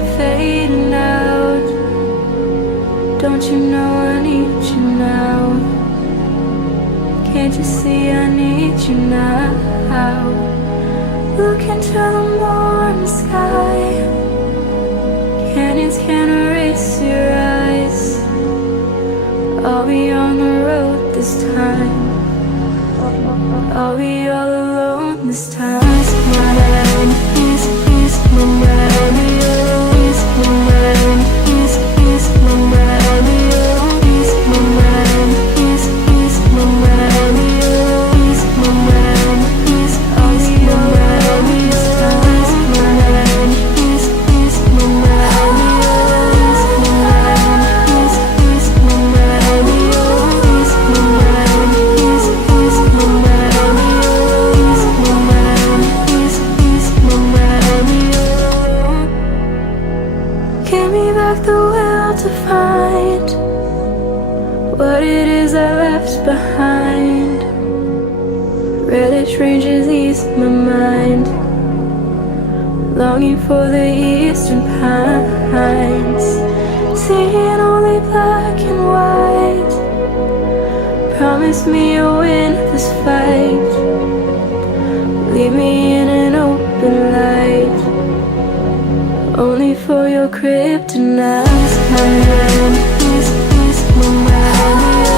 I'm fading out. Don't you know I need you now? Can't you see I need you now? Look into the morning sky. Canyons can't erase your eyes. I'll be on the road this time. I'll be all alone this time. Ease my mind, ease my mind, ease my mind, ease my mind, ease my mind, ease my mind, ease my mind, ease my mind, ease my mind, ease my mind, ease my mind, ease my mind, ease my mind, ease my mind, ease my mind, ease my mind. Give me back the will to find what it is I left behind. Reddish ranges ease my mind, longing for the eastern pines, seeing only black and white. Promise me you'll win this fight. Leave me in an open light, only for your kryptonite. Ease my mind, ease my mind.